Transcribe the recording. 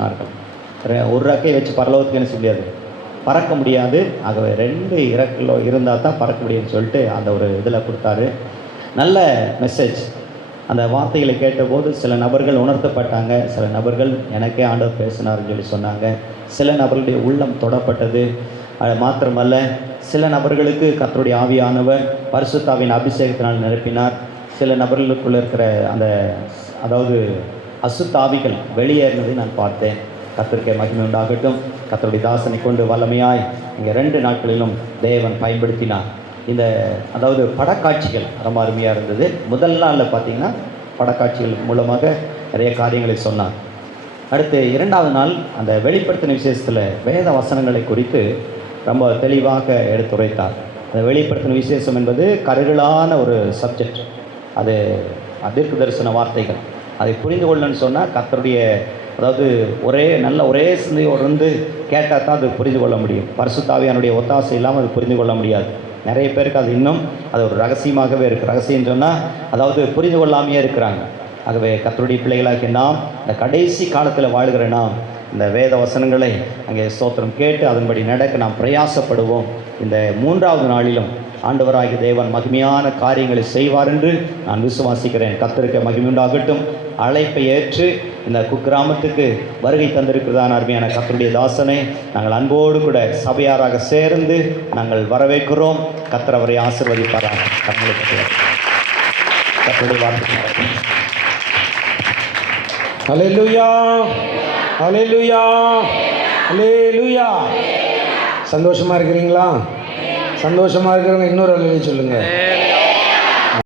சொன்னார்கள். ஒரு இறக்கையை வச்சு பரலோகத்துக்கு என்ன செய்ய முடியாது, பறக்க முடியாது. ஆகவே 2 இறக்கிலோ இருந்தால் தான் பறக்க முடியும்னு சொல்லிட்டு அந்த ஒரு இதில் கொடுத்தாரு. நல்ல மெசேஜ். அந்த வார்த்தைகளை கேட்டபோது சில நபர்கள் உணர்த்தப்பட்டாங்க, சில நபர்கள் எனக்கே ஆண்டவர் பேசினார்னு சொல்லி சொன்னாங்க. சில நபர்களுடைய உள்ளம் தொடப்பட்டது. அது மாத்திரமல்ல, சில நபர்களுக்கு கர்த்தருடைய ஆவியானவர் பரிசுத்தாவின் அபிஷேகத்தினால் நிரப்பினார். சில நபர்களுக்குள்ளே இருக்கிற அந்த அதாவது அசுத்த ஆவிகள் வெளியேறினதை நான் பார்த்தேன். கர்த்தருக்கே மகிமை உண்டாகட்டும். கர்த்தருடைய தாசனை கொண்டு வல்லமையாய் இங்கே 2 நாட்களிலும் தேவன் பயன்படுத்தினார். இந்த அதாவது படக்காட்சிகள் ரொம்ப அருமையாக இருந்தது. முதல் நாளில் பார்த்திங்கன்னா படக்காட்சிகள் மூலமாக நிறைய காரியங்களை சொன்னார். அடுத்து 2வது நாள் அந்த வெளிப்படுத்தின விசேஷத்தில் வேத வசனங்களை குறித்து ரொம்ப தெளிவாக எடுத்துரைத்தார். அந்த வெளிப்படுத்தின விசேஷம் என்பது கருகலான ஒரு சப்ஜெக்ட். அது தீர்க்க தரிசன வார்த்தைகள். அதை புரிந்து கொள்ளணும்னு சொன்னால் கர்த்தருடைய அதாவது ஒரே சிந்தையோடு இருந்து கேட்டால் தான் அது புரிந்து கொள்ள முடியும். பரிசுத்த ஆவியானுடைய ஒத்தாசை இல்லாமல் அது புரிந்து கொள்ள முடியாது. நிறைய பேருக்கு அது இன்னும் அது ஒரு ரகசியமாகவே இருக்குது. ரகசியம் சொன்னால் அதாவது புரிந்து கொள்ளாமையே இருக்கிறாங்க. ஆகவே கர்த்தருடைய பிள்ளைகளாக நாம் இந்த கடைசி காலத்தில் வாழ்கிற நாம் இந்த வேத வசனங்களை அங்கே ஸ்தோத்திரம் கேட்டு அதன்படி நடக்க நாம் பிரயாசப்படுவோம். இந்த 3வது நாளிலும் ஆண்டவராகிய தேவன் மகிமையான காரியங்களை செய்வார் என்று நான் விசுவாசிக்கிறேன். கர்த்தருக்கு மகிமை உண்டாகட்டும். அழைப்பை ஏற்று இந்த குக்கிராமத்துக்கு வருகை தந்திருக்கிறதான அருமையான கர்த்தருடைய தாசனை நாங்கள் அன்போடு கூட சபையாராக சேர்ந்து நாங்கள் வரவேற்கிறோம். கர்த்தர் அவரை ஆசீர்வதிப்பாராக. கர்த்தருடைய வார்த்தை. ஹல்லேலூயா, ஹல்லேலூயா, ஹல்லேலூயா. சந்தோஷமா இருக்கிறீங்களா? சந்தோஷமா இருக்கிறவங்க இன்னொரு அல்லேலூயா சொல்லுங்க.